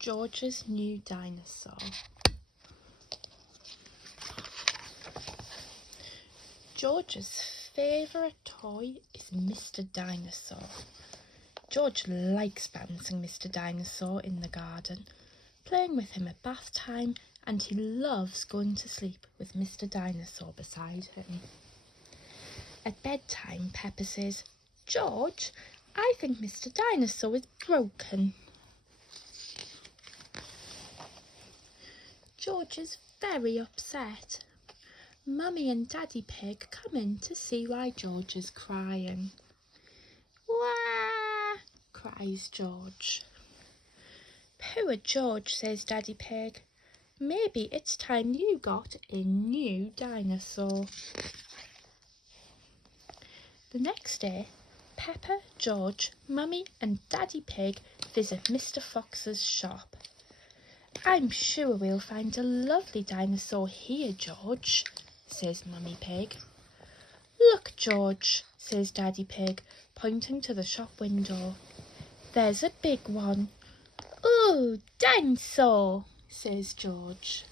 George's new dinosaur. George's favourite toy is Mr. Dinosaur. George likes bouncing Mr. Dinosaur in the garden, playing with him at bath time, and he loves going to sleep with Mr. Dinosaur beside him. At bedtime, Peppa says, "George, I think Mr. Dinosaur is broken." George is very upset. Mummy and Daddy Pig come in to see why George is crying. "Wah!" cries George. "Poor George," says Daddy Pig. "Maybe it's time you got a new dinosaur." The next day, Peppa, George, Mummy and Daddy Pig visit Mr. Fox's shop. "I'm sure we'll find a lovely dinosaur here, George," says Mummy Pig. "Look, George," says Daddy Pig, pointing to the shop window. "There's a big one." "Ooh, dinosaur," says George.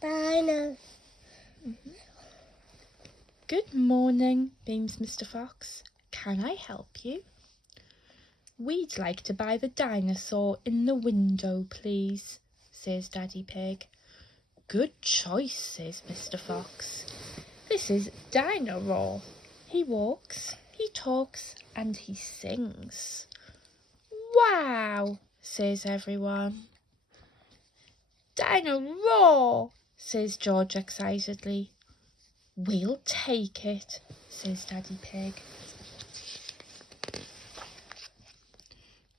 Dino. "Good morning," beams Mr. Fox. "Can I help you?" "We'd like to buy the dinosaur in the window, please," says Daddy Pig. "Good choice," says Mr. Fox. "This is Dinosaur. He walks, he talks, and he sings." "Wow," says everyone. "Dinosaur," says George excitedly. "We'll take it," says Daddy Pig.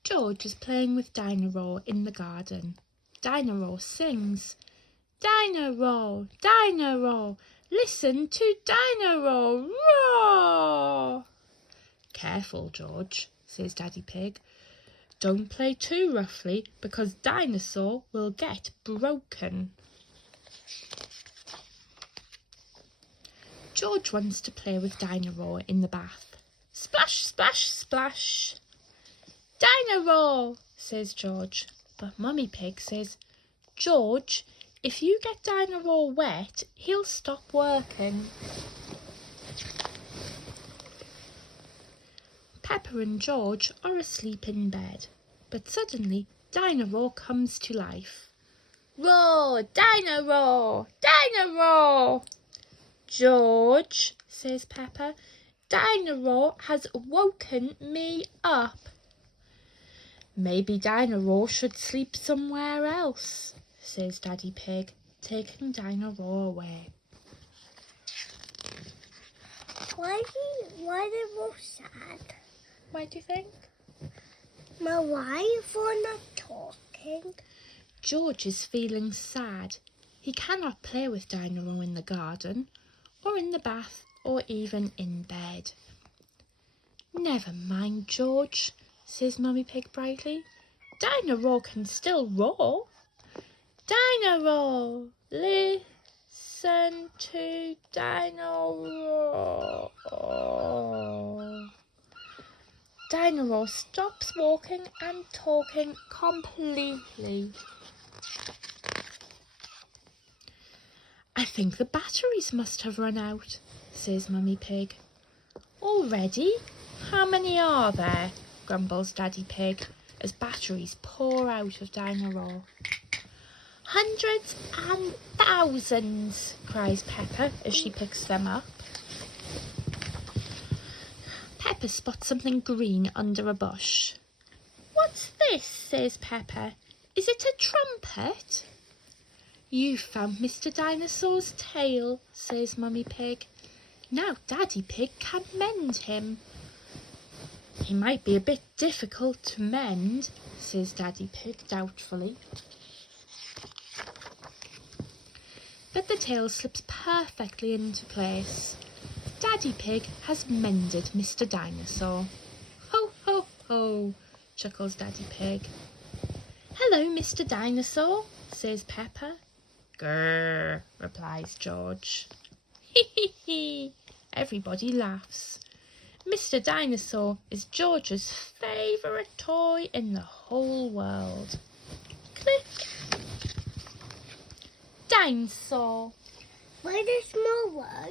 George is playing with Dinosaur in the garden. Dinosaur sings, "Dinosaur, Dinosaur, listen to Dinosaur, roar!" "Careful, George," says Daddy Pig. "Don't play too roughly because Dinosaur will get broken." George wants to play with Dinosaur in the bath. Splash, splash, splash. "Dinosaur," says George, but Mummy Pig says, "George, if you get Dinosaur wet, he'll stop working." Peppa and George are asleep in bed, but suddenly Dinosaur comes to life. "Roar, Dinosaur, Dinosaur!" "George," says Peppa, "Dinosaur has woken me up." "Maybe Dinosaur should sleep somewhere else," says Daddy Pig, taking Dinosaur away. Why they both sad? Why do you think? Now why for not talking? George is feeling sad. He cannot play with Dinosaur in the garden, or in the bath, or even in bed. "Never mind, George," says Mummy Pig brightly. "Dinosaur can still roar. Dinosaur, listen to Dinosaur." Dinosaur stops walking and talking completely. "I think the batteries must have run out," says Mummy Pig. "Already? How many are there?" grumbles Daddy Pig as batteries pour out of Dinosaur. "Hundreds and thousands," cries Peppa as she picks them up. Peppa spots something green under a bush. "What's this?" says Peppa. "Is it a trumpet?" "You found Mr. Dinosaur's tail," says Mummy Pig. "Now Daddy Pig can mend him." "He might be a bit difficult to mend," says Daddy Pig doubtfully. But the tail slips perfectly into place. Daddy Pig has mended Mr. Dinosaur. "Ho, ho, ho," chuckles Daddy Pig. "Hello, Mr. Dinosaur," says Peppa. "Grrr," replies George. "Hee hee hee," everybody laughs. Mr. Dinosaur is George's favourite toy in the whole world. Click. Dinosaur. Why the small word?